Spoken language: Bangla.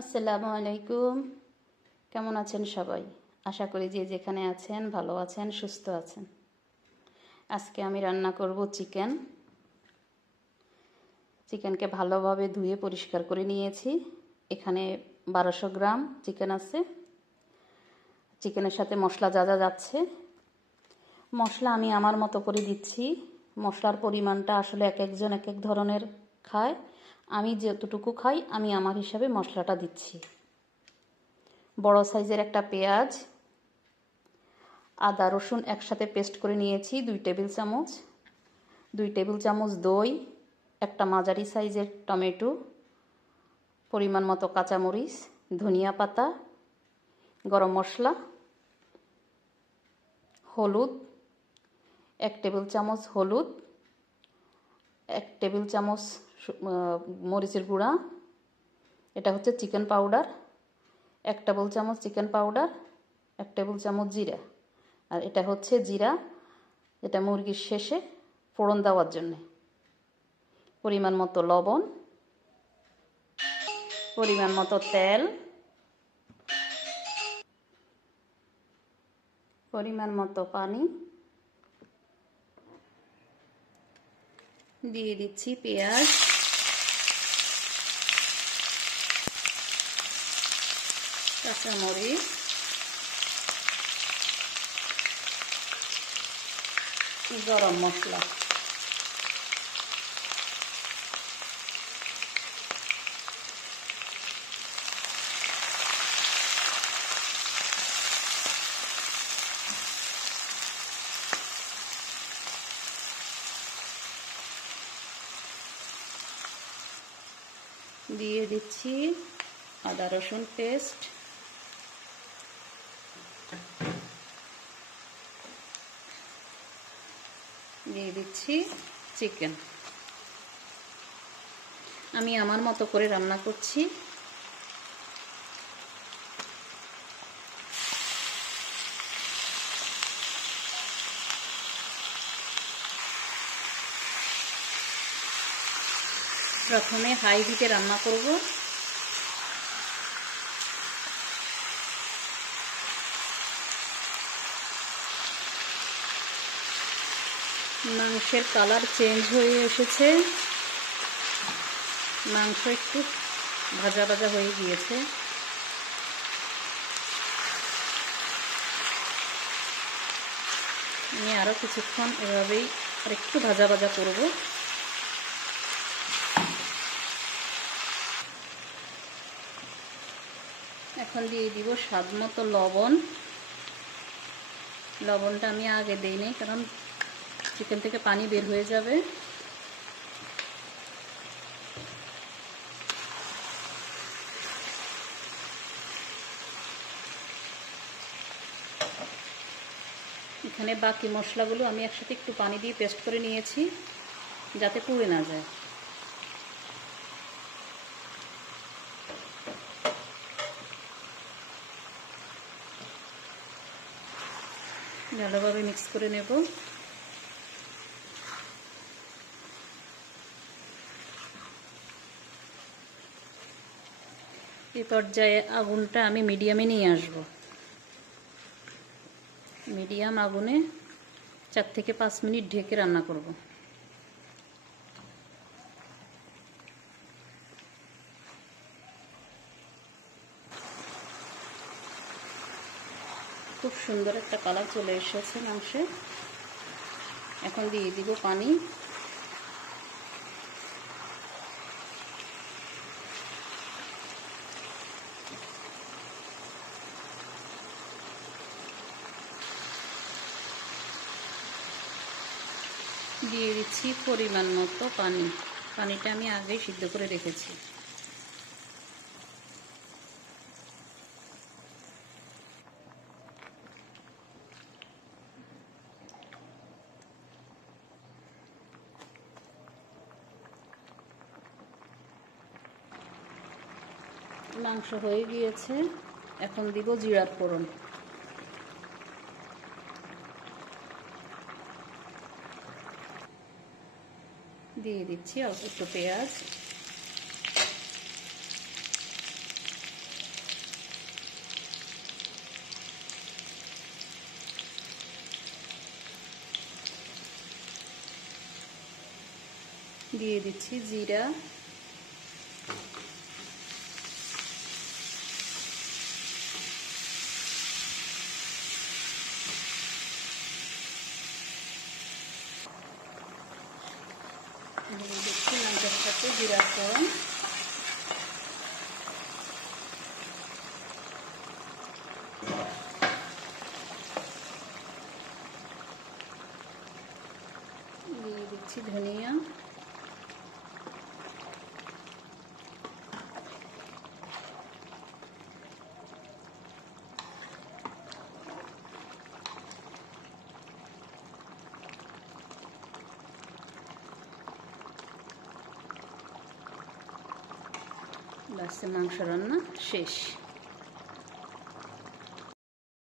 আসসালামু আলাইকুম। কেমন আছেন সবাই? আশা করি যে যেখানে আছেন ভালো আছেন, সুস্থ আছেন। আজকে আমি রান্না করব চিকেনকে ভালোভাবে ধুয়ে পরিষ্কার করে নিয়েছি। এখানে 1200 গ্রাম চিকেন আছে। চিকেনের সাথে মশলা যা যা যাচ্ছে, মশলা আমি আমার মতো করে দিচ্ছি। মশলার পরিমাণটা আসলে এক একজন এক এক ধরনের খায়। আমি যতটুকু খাই আমি আমার হিসাবে মশলাটা দিচ্ছি। বড় সাইজের একটা পেঁয়াজ, আদা রসুন একসাথে পেস্ট করে নিয়েছি 2 টেবিল চামচ, 2 টেবিল চামচ দই, একটা মাঝারি সাইজের টমেটো, পরিমাণ মতো কাঁচামরিচ, ধনিয়া পাতা, গরম মশলা, হলুদ 1 টেবিল চামচ হলুদ, 1 টেবিল চামচ মরিচের গুঁড়া, এটা হচ্ছে চিকেন পাউডার, 1 টেবিল চামচ চিকেন পাউডার, 1 টেবিল চামচ জিরা। আর এটা হচ্ছে জিরা, এটা মুরগির শেষে ফোড়ন দেওয়ার জন্য। পরিমাণ মতো লবণ, পরিমাণ মতো তেল, পরিমাণ মতো পানি দিয়ে দিচ্ছি। পেঁয়াজ, কাঁচামরিচ, গরম মশলা, দিয়ে দিচ্ছি আদা রসুন পেস্ট, দিয়ে দিচ্ছি চিকেন। আমি আমার মতো করে রান্না করছি। প্রথমে হাই হিটে রান্না করব। মাংসের কালার চেঞ্জ হয়ে এসেছে, মাংস একটু ভাজা ভাজা হয়ে গিয়েছে। আমি আরও কিছুক্ষণ এভাবেই আর একটু ভাজা ভাজা করব। এখন দিয়ে দিব স্বাদ মতো লবণ। লবণটা আমি আগে দেইনি, কারণ চিকেন থেকে পানি বের হয়ে যাবে। এখানে বাকি মশলাগুলো আমি একসাথে একটু পানি দিয়ে পেস্ট করে নিয়েছি, যাতে পুড়ে না যায়। ভালোভাবে মিক্স করে নেব। এই পর্যায়ে আগুনটা আমি মিডিয়ামে নিয়ে আসব। মিডিয়াম আগুনে 4 থেকে 5 মিনিট ঢেকে রান্না করব। খুব সুন্দর একটা কালার চলে এসেছে মাংসে। এখন দিয়ে দিব পানি। দিয়ে দিচ্ছি পরিমাণ মতো পানি। পানিটা আমি আগেই সিদ্ধ করে রেখেছি। মাংস হয়ে গিয়েছে, এখন দিব জিরার ফোড়ন। দিয়ে দিচ্ছি অল্প একটু পেঁয়াজ, দিয়ে দিচ্ছি জিরা, দিয়ে দিচ্ছি মাংসের সাথে জিরার ফোড়ন, দিয়ে দিচ্ছি ধনিয়া, বাস মাংস রান্না শেষ।